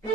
Good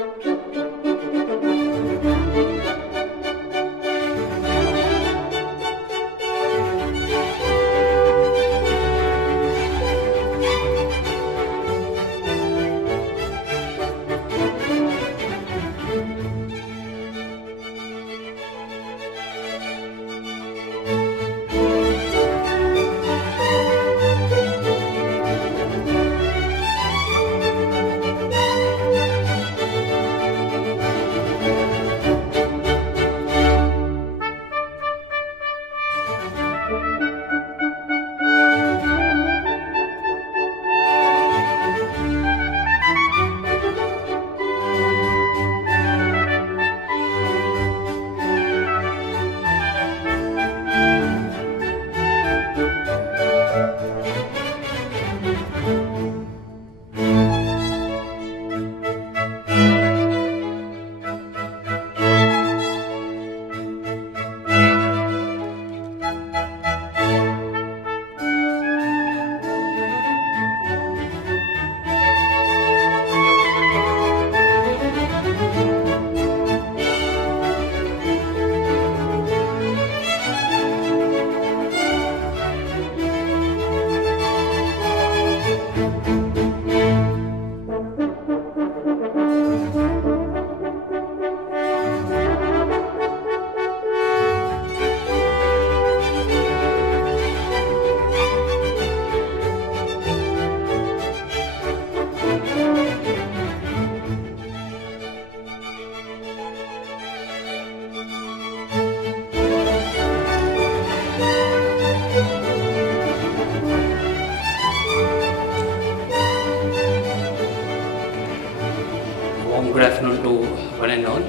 afternoon to one and all.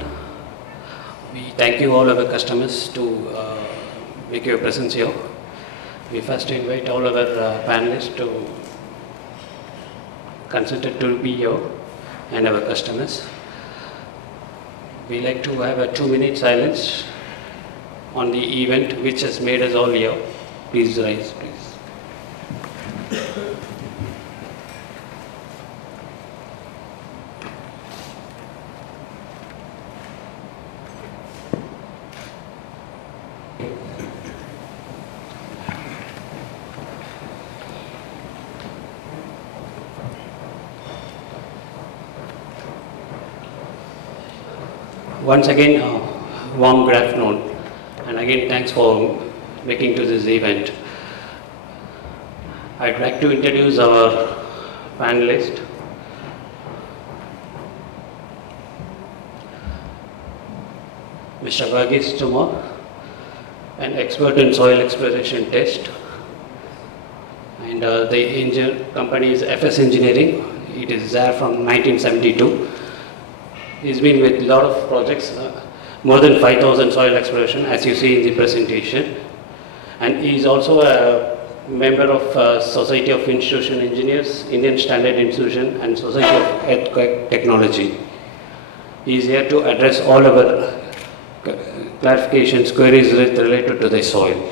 We thank you all our customers to make your presence here. We first invite all our panelists to consider to be here and our customers. We like to have a 2-minute silence on the event which has made us all here. Please rise, please. Once again, warm good afternoon, and again thanks for making to this event. I'd like to introduce our panelist. Mr. Varghese Tumar, an expert in soil exploration test, and the company is FS Engineering. It is there from 1972. He's been with a lot of projects, more than 5,000 soil exploration, as you see in the presentation. And he's also a member of Society of Institution Engineers, Indian Standard Institution, and Society of Earthquake Technology. He's here to address all our clarifications, queries related to the soil.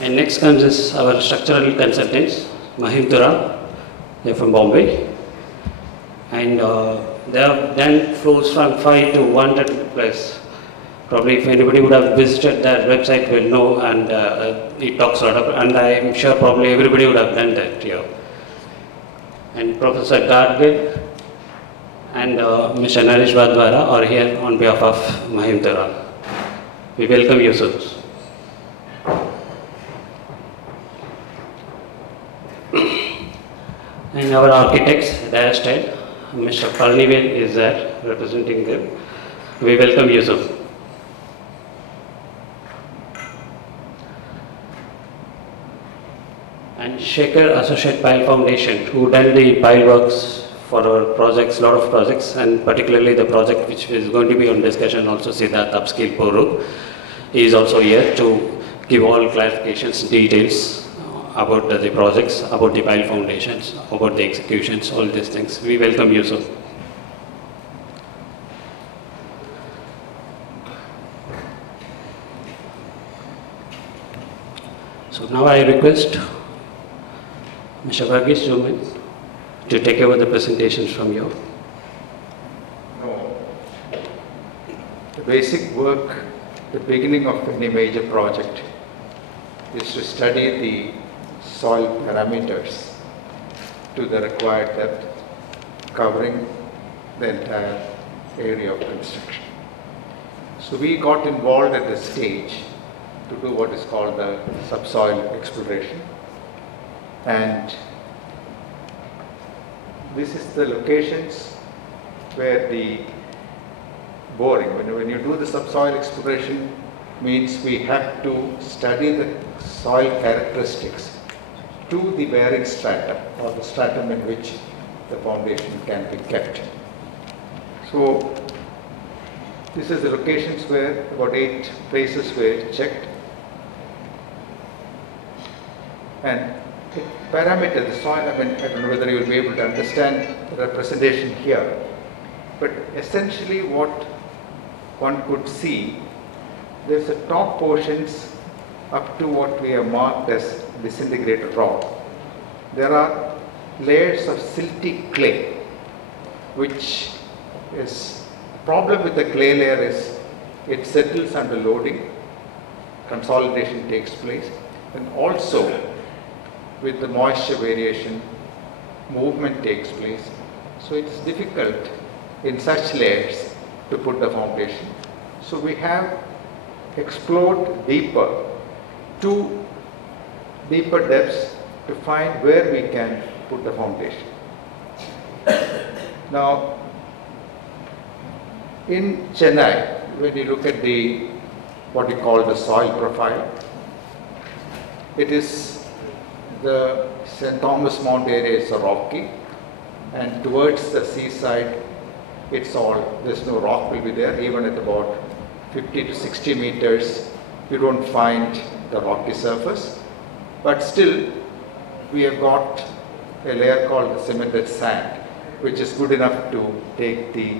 And next comes is our structural consultants, Mahindra, they're from Bombay. And they have done floors from 5 to 100 plus. Probably if anybody would have visited that website will know, and it talks a lot of, and I'm sure probably everybody would have done that here. And Professor Gargil and Mr. Naresh Vadwara are here on behalf of Mahindra. We welcome you, sir. And our architects, their style. Mr. Palnivel is there representing them. We welcome you, sir. And Shekhar Associate Pile Foundation, who done the pile works for our projects, lot of projects, and particularly the project which is going to be on discussion also, Sidharth Upscale Poruk. He is also here to give all clarifications, details about the projects, about the pile foundations, about the executions, all these things. We welcome you, sir. So now I request Mr. Varghese to take over the presentations from you. No. The basic work, the beginning of any major project, is to study the soil parameters to the required depth, covering the entire area of construction. So we got involved at this stage to do what is called the subsoil exploration, and this is the locations where the boring, when you do the subsoil exploration, means we have to study the soil characteristics to the bearing stratum, or the stratum in which the foundation can be kept. So this is the locations where about 8 places were checked, and the parameter, the soil, I don't know whether you will be able to understand the representation here, but essentially what one could see, there's the top portions up to what we have marked as disintegrated rock. There are layers of silty clay, which is, the problem with the clay layer is it settles under loading, consolidation takes place, and also with the moisture variation, movement takes place. So it's difficult in such layers to put the foundation. So we have explored deeper to deeper depths to find where we can put the foundation. Now, in Chennai, when you look at the what we call the soil profile, it is the St. Thomas Mount area is rocky, and towards the seaside, it's all, there's no rock will be there. Even at about 50 to 60 meters, you don't find the rocky surface. But still, we have got a layer called the cemented sand, which is good enough to take the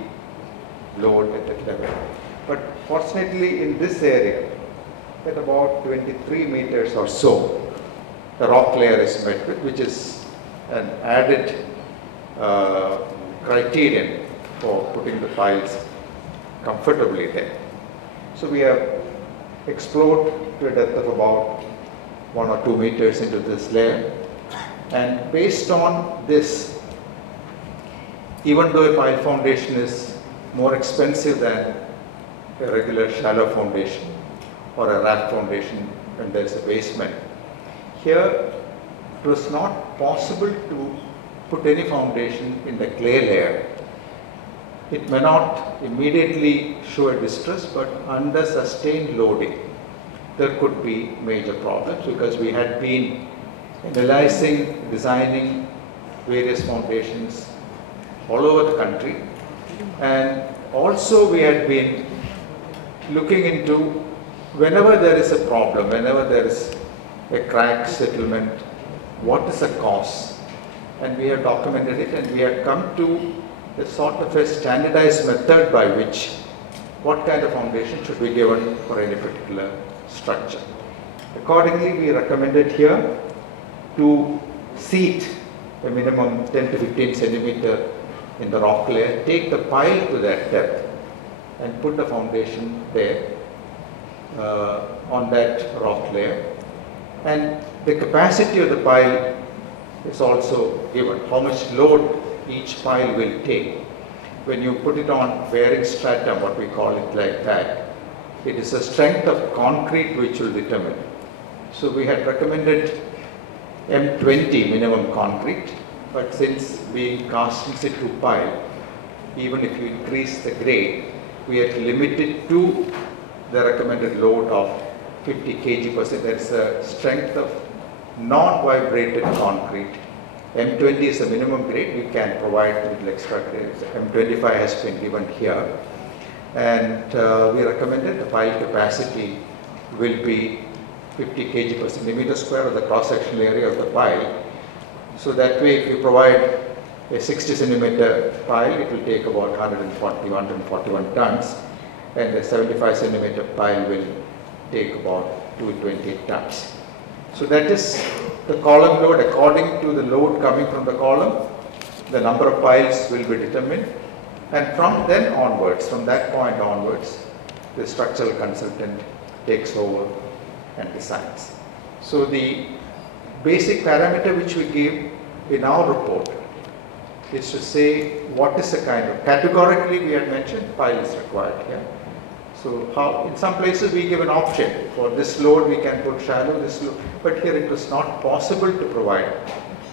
load at that level. But fortunately, in this area, at about 23 meters or so, the rock layer is met with, which is an added criterion for putting the piles comfortably there. So we have explored to a depth of about 1 or 2 meters into this layer, and based on this, even though a pile foundation is more expensive than a regular shallow foundation or a raft foundation when there is a basement, here it was not possible to put any foundation in the clay layer. It may not immediately show a distress, but under sustained loading, there could be major problems, because we had been analyzing, designing various foundations all over the country, and also we had been looking into whenever there is a problem, whenever there is a crack settlement, what is the cause? And we have documented it, and we have come to a sort of a standardized method by which what kind of foundation should be given for any particular structure. Accordingly, we recommended here to seat a minimum 10 to 15 centimeter in the rock layer, take the pile to that depth, and put the foundation there on that rock layer. And the capacity of the pile is also given, how much load each pile will take. When you put it on bearing stratum, what we call it like that, it is the strength of concrete which will determine. So we had recommended M20 minimum concrete, but since being cast in situ pile, even if you increase the grade, we had limited to the recommended load of 50 kg per cent. That is the strength of non-vibrated concrete. M20 is the minimum grade. We can provide a little extra grade. M25 has been given here. And we recommended the pile capacity will be 50 kg per centimeter square of the cross-sectional area of the pile. So that way, if you provide a 60 centimeter pile, it will take about 141 tons, and a 75 centimeter pile will take about 220 tons. So that is the column load. According to the load coming from the column, the number of piles will be determined, and from then onwards, from that point onwards, the structural consultant takes over and designs. So the basic parameter which we give in our report is to say what is the kind of, categorically we had mentioned pile is required here. So how, in some places we give an option, for this load we can put shallow, this load, but here it was not possible to provide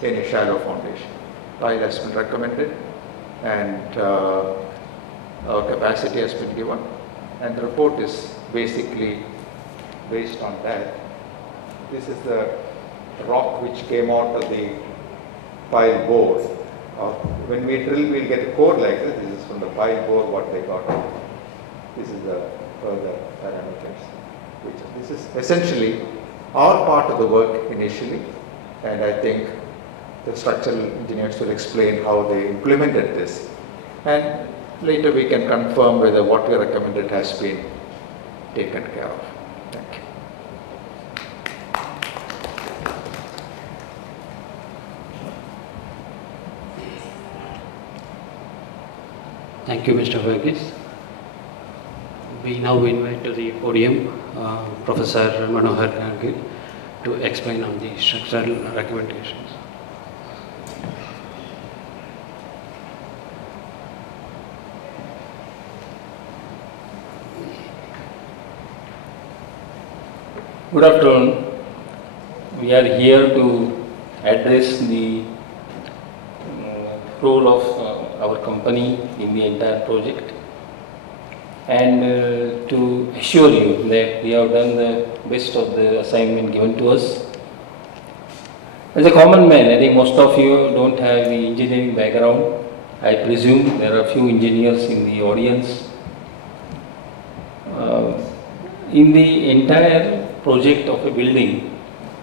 any shallow foundation. Pile has been recommended, and our capacity has been given, and the report is basically based on that. This is the rock which came out of the pile bore. When we drill, we'll get a core like this. This is from the pile bore what they got. This is the further parameters. This is essentially our part of the work initially, and I think the structural engineers will explain how they implemented this, and later we can confirm whether what we recommended has been taken care of. Thank you. Thank you, Mr. Verghese. We now invite to the podium Professor Manohar Gangil to explain on the structural recommendations. Good afternoon. We are here to address the role of our company in the entire project, and to assure you that we have done the best of the assignment given to us. As a common man, I think most of you don't have the engineering background. I presume there are few engineers in the audience. In the entire project of a building,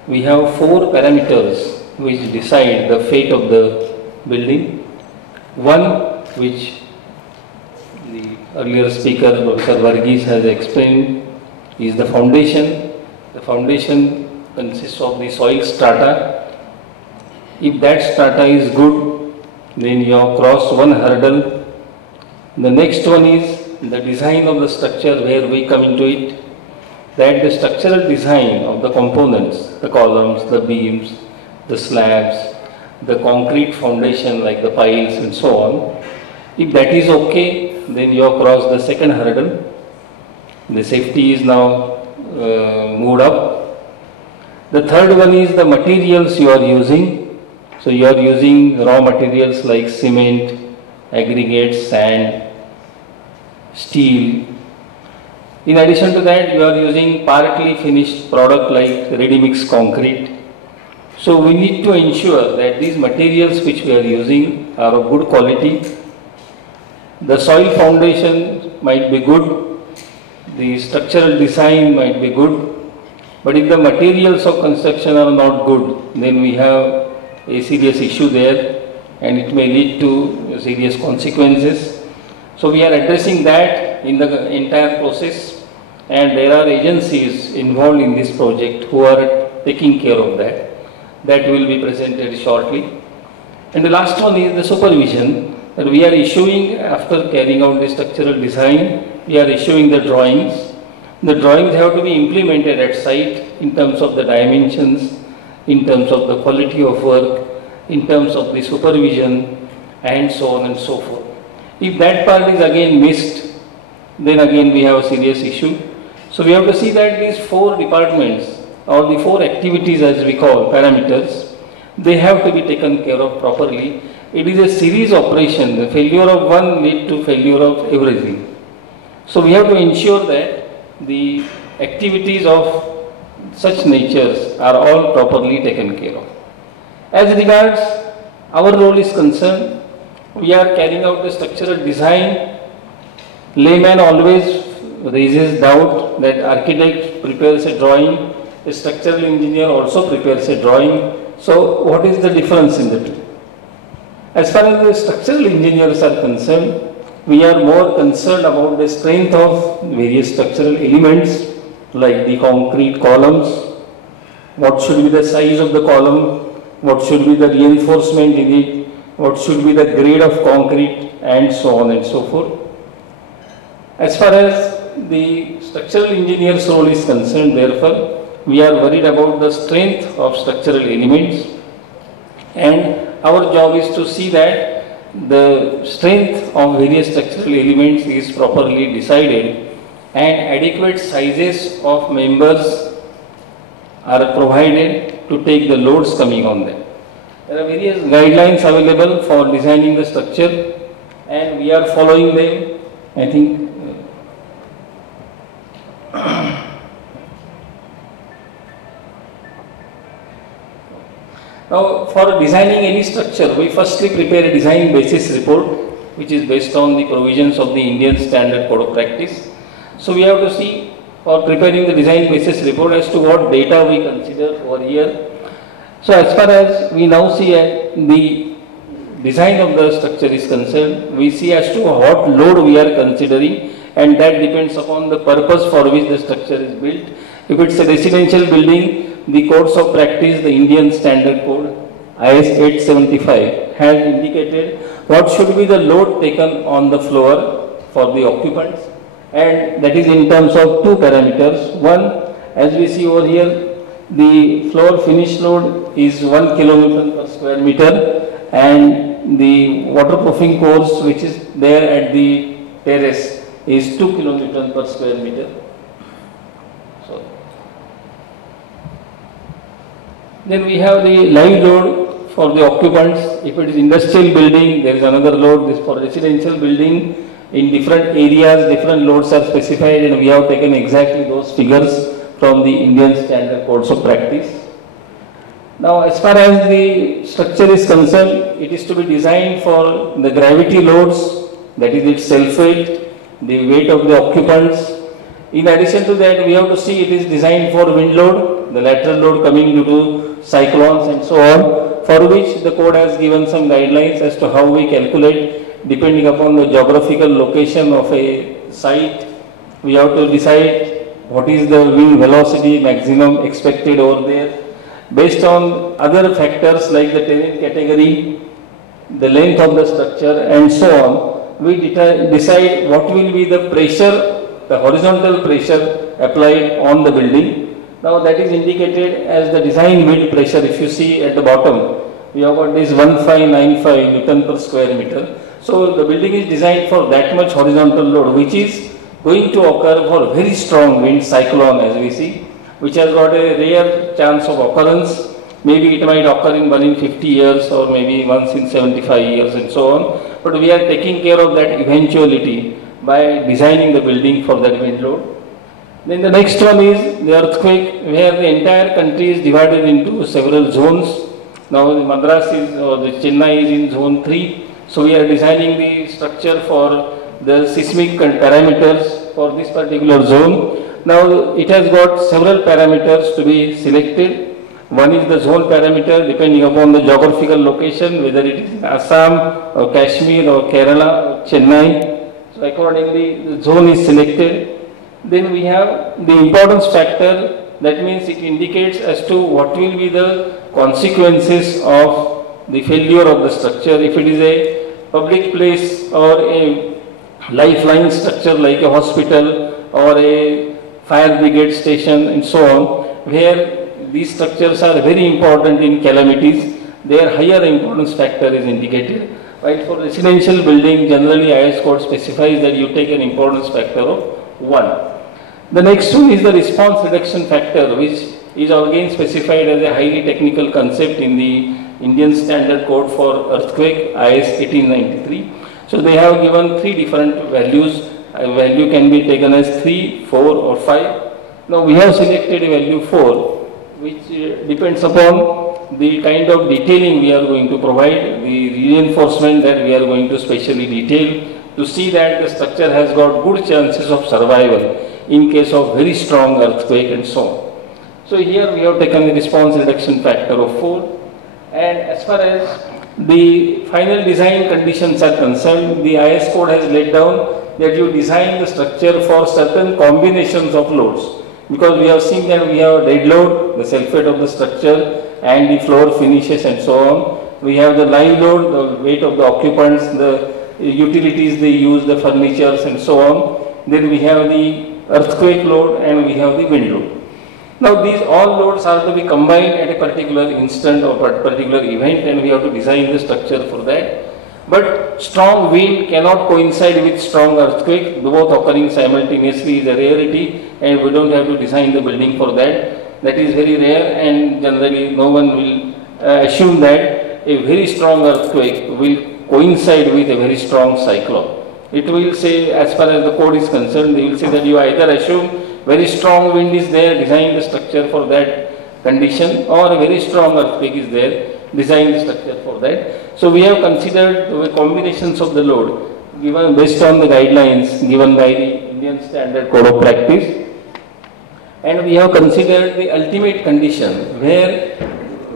we have 4 parameters which decide the fate of the building. One, which the earlier speaker, Professor Verghese, has explained, is the foundation. The foundation consists of the soil strata. If that strata is good, then you have crossed one hurdle. The next one is the design of the structure, where we come into it. That the structural design of the components, the columns, the beams, the slabs, the concrete foundation like the piles and so on, if that is okay, then you have crossed the second hurdle. The safety is now moved up. The third one is the materials you are using. So you are using raw materials like cement, aggregates, sand, steel. In addition to that, you are using partly finished product like ready-mix concrete. So we need to ensure that these materials which we are using are of good quality. The soil foundation might be good, the structural design might be good, but if the materials of construction are not good, then we have a serious issue there, and it may lead to serious consequences. So we are addressing that in the entire process, and there are agencies involved in this project who are taking care of that. That will be presented shortly. And the last one is the supervision, that we are issuing, after carrying out the structural design, we are issuing the drawings. The drawings have to be implemented at site in terms of the dimensions, in terms of the quality of work, in terms of the supervision, and so on and so forth. If that part is again missed, then again we have a serious issue. So we have to see that these 4 departments, or the 4 activities as we call parameters, they have to be taken care of properly. It is a series operation. The failure of one leads to failure of everything. So we have to ensure that the activities of such natures are all properly taken care of. As regards our role is concerned, we are carrying out the structural design. Layman always raises doubt that architect prepares a drawing, a structural engineer also prepares a drawing. So what is the difference in the two? As far as the structural engineers are concerned, we are more concerned about the strength of various structural elements like the concrete columns, what should be the size of the column, what should be the reinforcement in it, what should be the grade of concrete, and so on and so forth. As far as the structural engineer's role is concerned, therefore, we are worried about the strength of structural elements, and our job is to see that the strength of various structural elements is properly decided and adequate sizes of members are provided to take the loads coming on them. There are various guidelines available for designing the structure and we are following them. I think now, for designing any structure, we firstly prepare a design basis report, which is based on the provisions of the Indian Standard Code of Practice. So, we have to see for preparing the design basis report as to what data we consider over here. So, as far as we now see the design of the structure is concerned, we see as to what load we are considering, and that depends upon the purpose for which the structure is built. If it's a residential building, the codes of practice, the Indian Standard Code, IS 875, has indicated what should be the load taken on the floor for the occupants, and that is in terms of two parameters. One, as we see over here, the floor finish load is 1 kN per square meter, and the waterproofing course which is there at the terrace is 2 kN per square meter. Then we have the live load for the occupants. If it is industrial building, there is another load. This for residential building, in different areas, different loads are specified, and we have taken exactly those figures from the Indian Standard Codes of Practice. Now, as far as the structure is concerned, it is to be designed for the gravity loads, that is its self-weight, the weight of the occupants. In addition to that, we have to see it is designed for wind load, the lateral load coming due to cyclones and so on, for which the code has given some guidelines as to how we calculate depending upon the geographical location of a site. We have to decide what is the wind velocity maximum expected over there. Based on other factors like the terrain category, the length of the structure and so on, we decide what will be the pressure, the horizontal pressure applied on the building. Now that is indicated as the design wind pressure. If you see at the bottom, we have got this 1595 Newton per square meter. So the building is designed for that much horizontal load, which is going to occur for very strong wind cyclone, as we see, which has got a rare chance of occurrence. Maybe it might occur in 1 in 50 years or maybe once in 75 years and so on. But we are taking care of that eventuality by designing the building for that wind load. Then the next one is the earthquake, where the entire country is divided into several zones. Now the Madras is, or the Chennai is in zone 3. So we are designing the structure for the seismic parameters for this particular zone. Now it has got several parameters to be selected. One is the zone parameter depending upon the geographical location, whether it is in Assam or Kashmir or Kerala or Chennai. So accordingly the zone is selected. Then we have the importance factor, that means it indicates as to what will be the consequences of the failure of the structure. If it is a public place or a lifeline structure like a hospital or a fire brigade station and so on, where these structures are very important in calamities, their higher importance factor is indicated. While for residential building, generally IS code specifies that you take an importance factor of 1. The next one is the response reduction factor, which is again specified as a highly technical concept in the Indian Standard Code for Earthquake, IS 1893. So they have given 3 different values. A value can be taken as 3, 4 or 5. Now we have selected a value 4, which depends upon the kind of detailing we are going to provide, the reinforcement that we are going to specially detail to see that the structure has got good chances of survival in case of very strong earthquake and so on. So here we have taken a response reduction factor of 4, and as far as the final design conditions are concerned, the IS code has laid down that you design the structure for certain combinations of loads, because we have seen that we have dead load, the self-weight of the structure and the floor finishes and so on. We have the live load, the weight of the occupants, the utilities they use, the furnitures and so on. Then we have the earthquake load and we have the wind load. Now these all loads are to be combined at a particular instant or particular event, and we have to design the structure for that. But strong wind cannot coincide with strong earthquake, both occurring simultaneously is a rarity, and we don't have to design the building for that. That is very rare, and generally no one will assume that a very strong earthquake will coincide with a very strong cyclone. It will say, as far as the code is concerned, they will say that you either assume very strong wind is there, design the structure for that condition, or a very strong earthquake is there, design the structure for that. So we have considered the combinations of the load given based on the guidelines given by the Indian Standard Code of Practice, and we have considered the ultimate condition where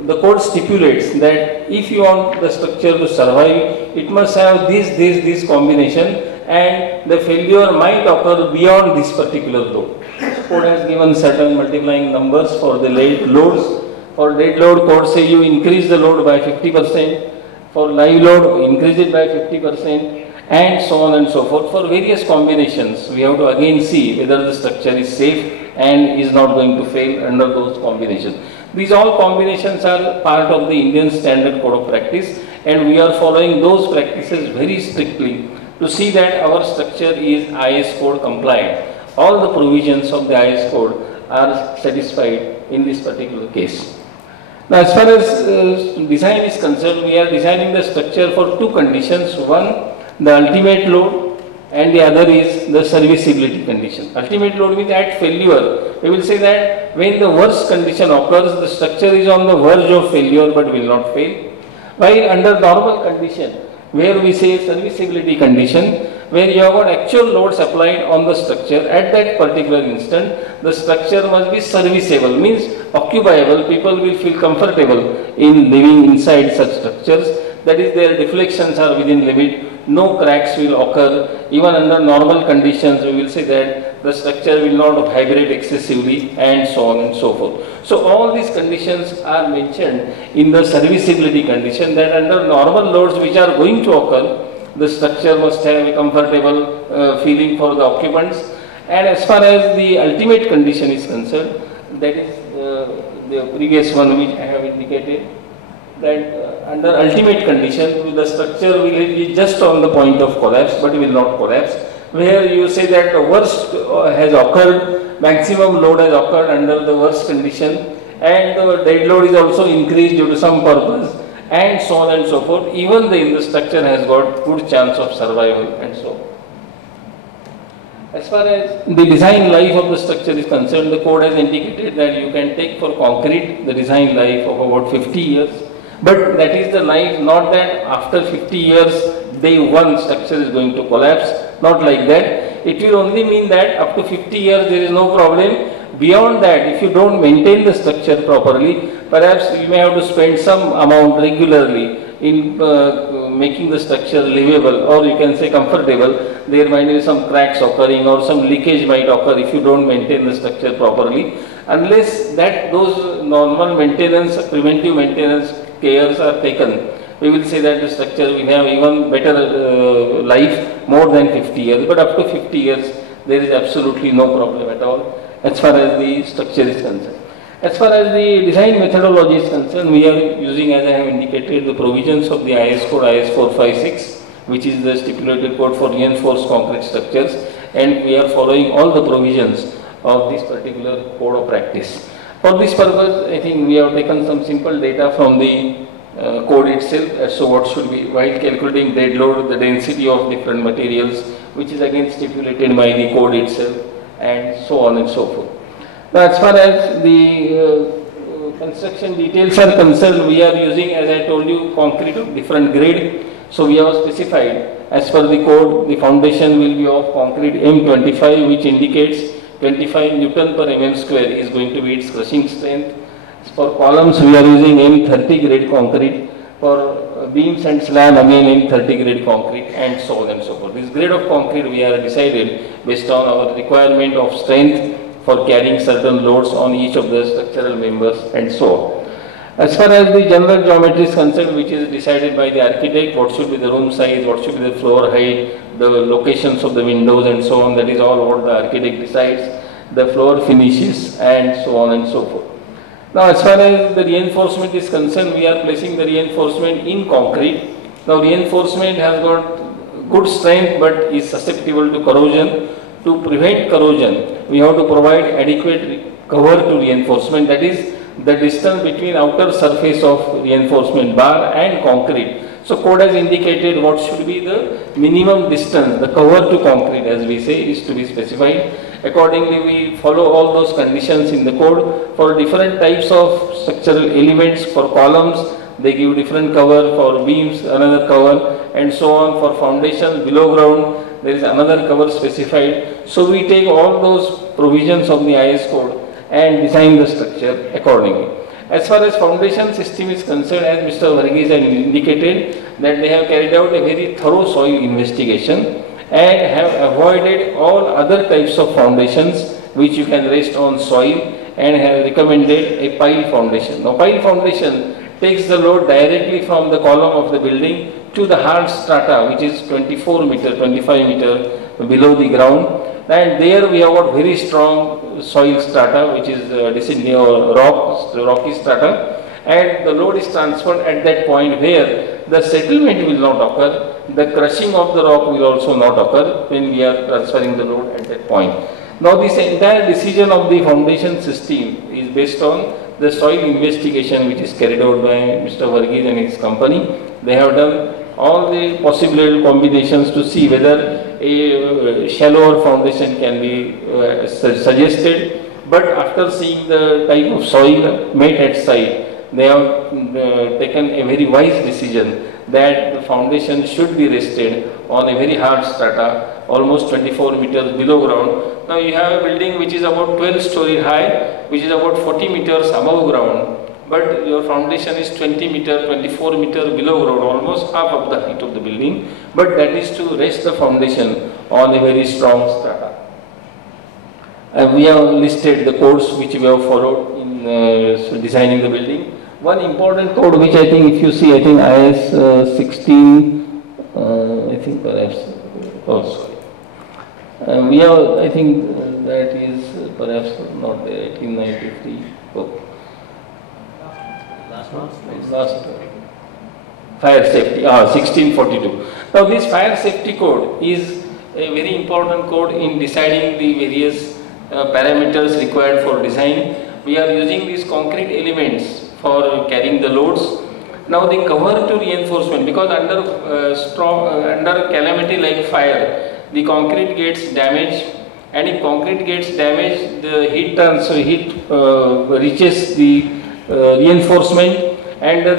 the code stipulates that if you want the structure to survive, it must have this combination, and the failure might occur beyond this particular load. The code has given certain multiplying numbers for the loads. For dead load, code say you increase the load by 50%. For live load, increase it by 50%, and so on and so forth. For various combinations, we have to again see whether the structure is safe and is not going to fail under those combinations. These all combinations are part of the Indian Standard Code of Practice, and we are following those practices very strictly to see that our structure is IS code compliant. All the provisions of the IS code are satisfied in this particular case. Now, as far as design is concerned, we are designing the structure for two conditions. One, the ultimate load, and the other is the serviceability condition. Ultimate load means at failure. We will say that when the worst condition occurs, the structure is on the verge of failure but will not fail. While under normal condition, where we say serviceability condition, where you have got actual loads applied on the structure at that particular instant, the structure must be serviceable, means occupiable. People will feel comfortable in living inside such structures. That is, their deflections are within limit. No cracks will occur. Even under normal conditions, we will say that the structure will not vibrate excessively, and so on and so forth. So all these conditions are mentioned in the serviceability condition, that under normal loads which are going to occur, the structure must have a comfortable feeling for the occupants. And as far as the ultimate condition is concerned, that is the previous one which I have indicated, that under ultimate condition, the structure will be just on the point of collapse but will not collapse, where you say that the worst has occurred, maximum load has occurred under the worst condition, and the dead load is also increased due to some purpose, and so on and so forth. Even the structure has got good chance of survival, and so on. As far as the design life of the structure is concerned, the code has indicated that you can take for concrete the design life of about 50 years. But that is the life, not that after 50 years, day one structure is going to collapse, not like that. It will only mean that up to 50 years there is no problem. Beyond that, if you don't maintain the structure properly, perhaps you may have to spend some amount regularly in making the structure livable, or you can say comfortable. There might be some cracks occurring or some leakage might occur if you don't maintain the structure properly. Unless that those normal maintenance, preventive maintenance cares are taken, we will say that the structure will have even better life, more than 50 years. But up to 50 years, there is absolutely no problem at all as far as the structure is concerned. As far as the design methodology is concerned, we are using, as I have indicated, the provisions of the IS code IS 456, which is the stipulated code for reinforced concrete structures, and we are following all the provisions of this particular code of practice. For this purpose, I think we have taken some simple data from the code itself as to what should be, while calculating dead load, the density of different materials, which is again stipulated by the code itself, and so on and so forth. Now, as far as the construction details are concerned, we are using, as I told you, concrete of different grade. So we have specified, as per the code, the foundation will be of concrete M25, which indicates 25 Newton per mm square is going to be its crushing strength. For columns, we are using M30 grade concrete. For beams and slab, again M30 grade concrete, and so on and so forth. This grade of concrete we are decided based on our requirement of strength for carrying certain loads on each of the structural members, and so on. As far as the general geometry is concerned, which is decided by the architect, what should be the room size, what should be the floor height, the locations of the windows and so on, that is all what the architect decides, the floor finishes and so on and so forth. Now as far as the reinforcement is concerned, we are placing the reinforcement in concrete. Now reinforcement has got good strength but is susceptible to corrosion. To prevent corrosion, we have to provide adequate cover to reinforcement, that is the distance between outer surface of reinforcement bar and concrete. So code has indicated what should be the minimum distance, the cover to concrete as we say is to be specified. Accordingly, we follow all those conditions in the code. For different types of structural elements, for columns, they give different cover, for beams another cover and so on. For foundations below ground, there is another cover specified. So we take all those provisions of the IS code and design the structure accordingly. As far as foundation system is concerned, as Mr. Varghese has indicated, that they have carried out a very thorough soil investigation and have avoided all other types of foundations which you can rest on soil, and have recommended a pile foundation. Now pile foundation takes the load directly from the column of the building to the hard strata, which is 24 meter, 25 meter below the ground. And there we have got very strong soil strata, which is descending or rocky strata, and the load is transferred at that point where the settlement will not occur, the crushing of the rock will also not occur when we are transferring the load at that point. Now this entire decision of the foundation system is based on the soil investigation which is carried out by Mr. Varghese and his company. They have done all the possible combinations to see whether a shallower foundation can be suggested, but after seeing the type of soil met at site, they have taken a very wise decision that the foundation should be rested on a very hard strata, almost 24 meters below ground. Now you have a building which is about 12 story high, which is about 40 meters above ground, but your foundation is 20 meter, 24 meter below ground, almost half of the height of the building, but that is to rest the foundation on a very strong strata. And we have listed the codes which we have followed in designing the building. One important code which I think if you see, I think IS 16, I think perhaps, oh sorry. We have, I think that is perhaps not there, 1893. Oh. Last fire safety, 1642. Now this fire safety code is a very important code in deciding the various parameters required for design. We are using these concrete elements for carrying the loads. Now the cover to reinforcement, because under calamity like fire, the concrete gets damaged, and if concrete gets damaged, the heat reaches the reinforcement, and the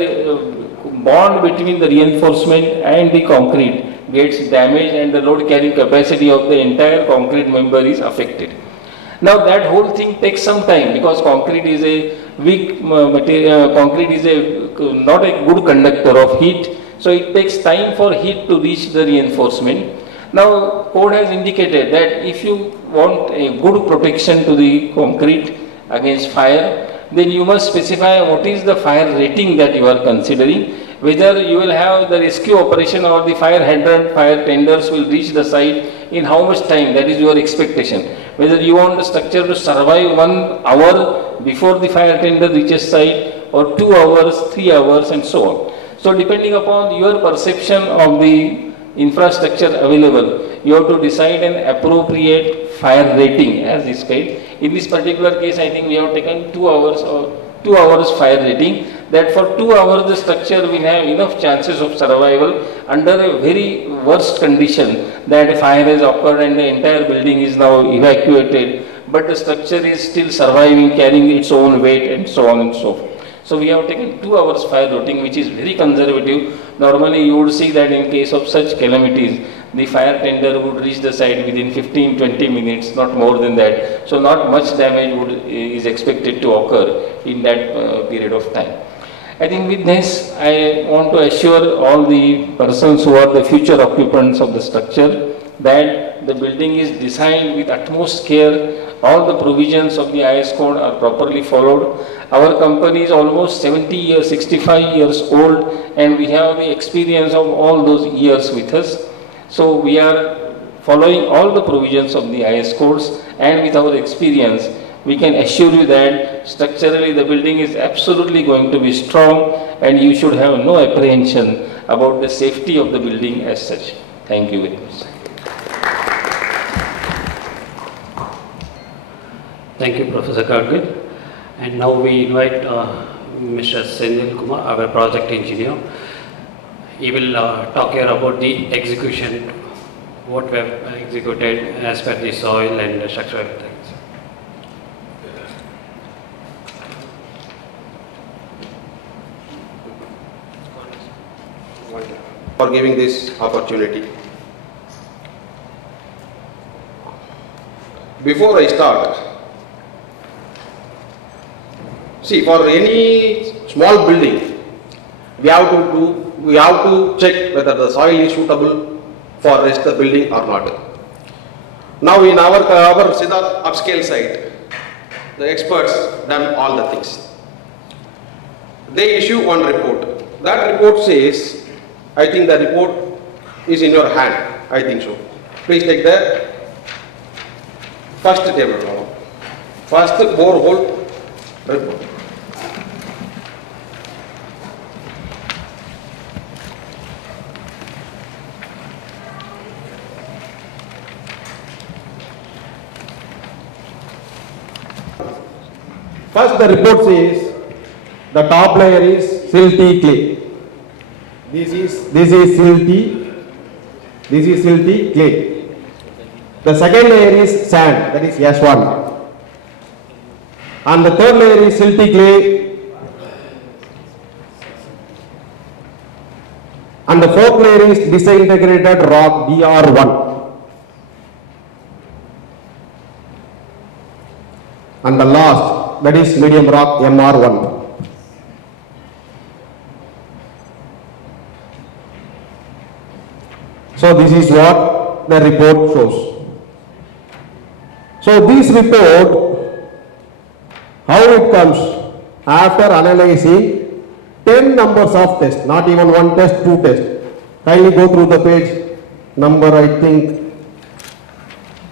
bond between the reinforcement and the concrete gets damaged, and the load carrying capacity of the entire concrete member is affected. Now that whole thing takes some time, because concrete is a weak material, concrete is not a good conductor of heat, so it takes time for heat to reach the reinforcement. Now code has indicated that if you want a good protection to the concrete against fire, then you must specify what is the fire rating that you are considering, whether you will have the rescue operation or the fire hydrant, fire tenders will reach the site in how much time, that is your expectation. Whether you want the structure to survive 1 hour before the fire tender reaches site, or 2 hours, 3 hours and so on. So depending upon your perception of the infrastructure available, you have to decide an appropriate fire rating as described. In this particular case, I think we have taken 2 hours or 2 hours fire rating, that for 2 hours the structure will have enough chances of survival under a very worst condition, that a fire has occurred and the entire building is now evacuated, but the structure is still surviving, carrying its own weight and so on and so forth. So we have taken 2 hours fire rating, which is very conservative. Normally you would see that in case of such calamities, the fire tender would reach the site within 15-20 minutes, not more than that. So not much damage is expected to occur in that period of time. I think with this, I want to assure all the persons who are the future occupants of the structure that the building is designed with utmost care all the provisions of the IS code are properly followed. Our company is almost 70 years, 65 years old, and we have the experience of all those years with us. So we are following all the provisions of the IS codes, and with our experience, we can assure you that structurally the building is absolutely going to be strong, and you should have no apprehension about the safety of the building as such. Thank you very much. Thank you, Professor Kargil. And now we invite Mr. Senil Kumar, our project engineer. He will talk here about the execution, what we have executed as per the soil and the structural things. For giving this opportunity. Before I start, see, for any small building, we have to check whether the soil is suitable for rest the building or not. Now in our Sidharth upscale site, the experts done all the things. They issue one report. That report says, I think the report is in your hand, I think so. Please take the first table now. First borehole report. First, the report says the top layer is silty clay. This is silty clay. The second layer is sand, that is S1. And the third layer is silty clay. And the fourth layer is disintegrated rock DR1. And the last, that is medium rock MR1. So this is what the report shows. So this report, how it comes after analyzing 10 numbers of tests, not even one test, two tests. Kindly go through the page number, I think,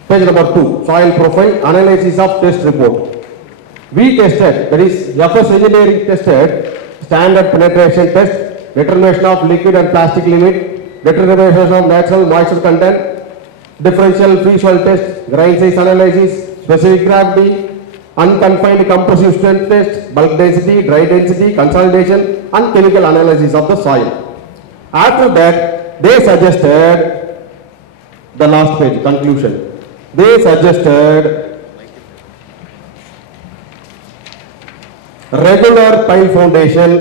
page number 2, soil profile, analysis of test report. We tested, that is FS engineering tested, standard penetration test, determination of liquid and plastic limit, determination of natural moisture content, differential free soil test, grain size analysis, specific gravity, unconfined compressive strength test, bulk density, dry density, consolidation and chemical analysis of the soil. After that, they suggested the last page, conclusion. They suggested regular pile foundation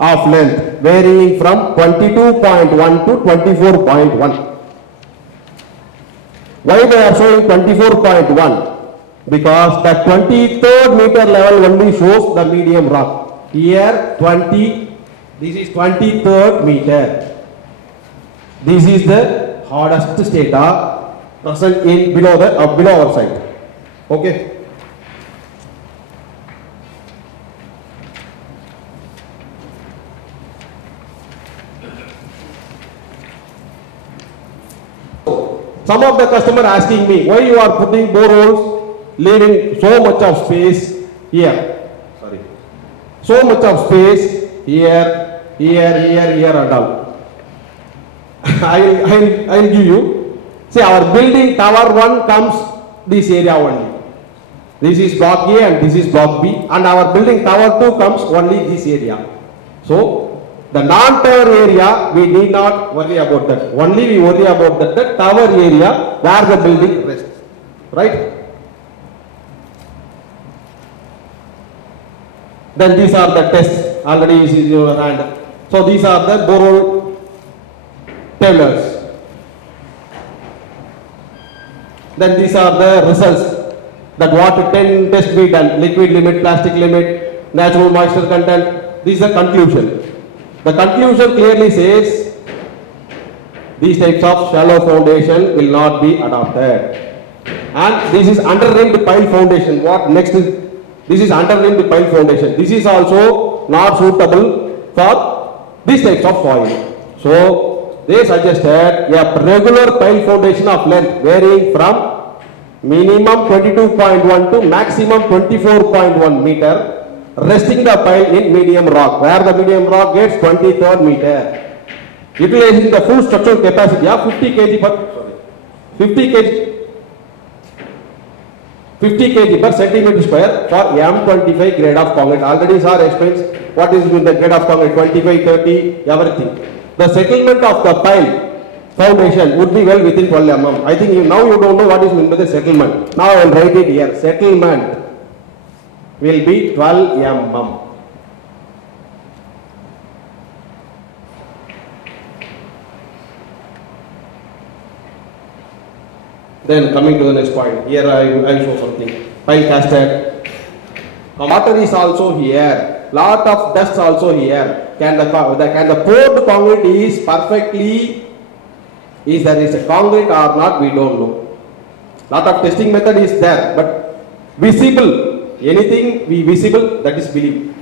of length varying from 22.1 to 24.1. Why they are showing 24.1? Because the 23rd meter level only shows the medium rock. Here 20, this is 23rd meter. This is the hardest strata present in below our site. Okay. Some of the customer asking me, why you are putting boreholes, leaving so much of space here. Sorry. So much of space here, here and all. I'll give you. See, our building tower 1 comes this area only. This is block A and this is block B, and our building tower 2 comes only this area. So the non-tower area, we need not worry about that. Only we worry about the tower area where the building rests. Right? Then these are the tests. Already is in your hand. So these are the borehole tailors. Then these are the results. That what 10 tests we done. Liquid limit, plastic limit, natural moisture content. This is the conclusion. The conclusion clearly says these types of shallow foundation will not be adopted. And this is underlaid pile foundation. What next is, this is underlaid pile foundation. This is also not suitable for these types of soil. So they suggested a regular pile foundation of length varying from minimum 22.1 to maximum 24.1 meter, resting the pile in medium rock, where the medium rock gets 23rd meter, utilizing the full structural capacity of 50 kg per centimeter square for M25 grade of concrete. Already sir explains what is with the grade of concrete, 25, 30, everything. The settlement of the pile foundation would be well within 12 mm. I think now you don't know what is meant by the settlement. Now I will write it here. Settlement will be 12 mm. Then coming to the next point, here I will show something. Pile casted. Water is also here. Lot of dust also here. Can the poured concrete is perfectly, is there is a concrete or not, we don't know. Lot of testing method is there, but visible, anything we visible, that is believed.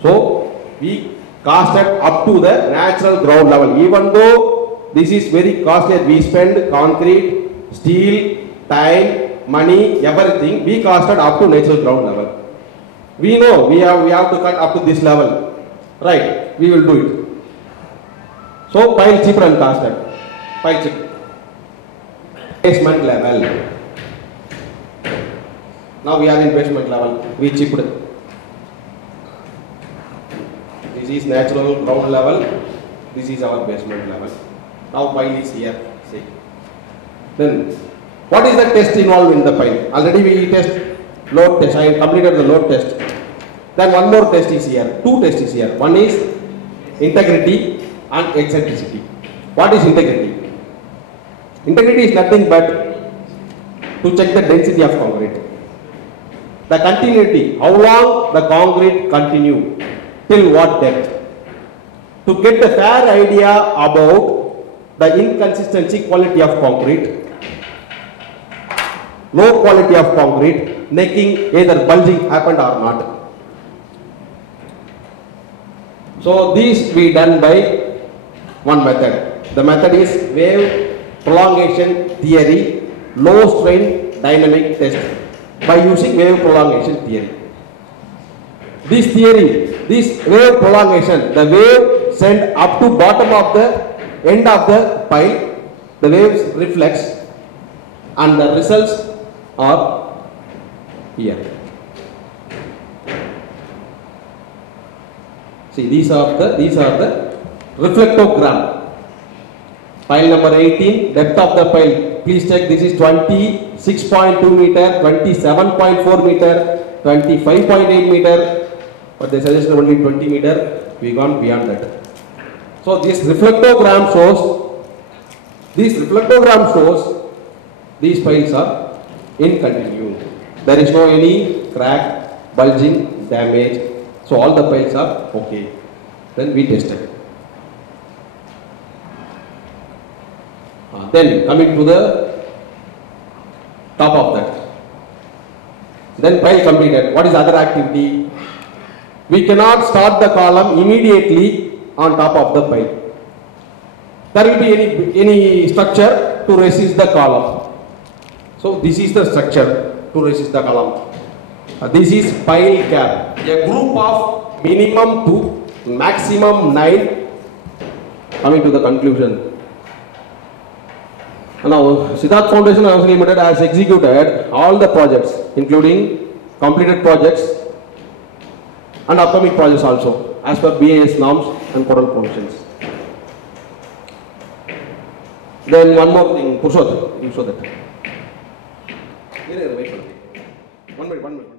So we casted up to the natural ground level. Even though this is very costly, we spend concrete, steel, time, money, everything, we casted up to natural ground level. We know we have to cut up to this level, right? We will do it. So pile cheaper and casted, pile cheaper. Basement level. Now we are in basement level. We chipped. This is natural ground level. This is our basement level. Now pile is here. See. Then, what is the test involved in the pile? Already we test load test. I completed the load test. Then one more test is here. Two tests is here. One is integrity and eccentricity. What is integrity? Integrity is nothing but to check the density of concrete. The continuity, how long the concrete continue, till what depth. To get a fair idea about the inconsistency quality of concrete, low quality of concrete, necking, either bulging happened or not. So these we done by one method. The method is wave prolongation theory, low strain dynamic test by using wave prolongation theory. This theory, this wave prolongation, the wave sent up to bottom of the end of the pile, the waves reflects and the results are here. See, these are the reflectogram. Pile number 18, depth of the pile. Please check, this is 26.2 meter, 27.4 meter, 25.8 meter, but they suggested only 20 meter. We gone beyond that. So this reflectogram shows these piles are in continue. There is no any crack, bulging, damage. So all the piles are okay. Then we tested. Then coming to the top of that. Then pile completed. What is other activity? We cannot start the column immediately on top of the pile. There will be any structure to resist the column. So this is the structure to resist the column. This is pile cap. A group of minimum 2, maximum 9. Coming to the conclusion. Now, Sidharth Foundation Limited has executed all the projects, including completed projects and upcoming projects also, as per BAS norms and codal provisions. Then one more thing, Purushottam, you show that. Wait for it. 1 minute.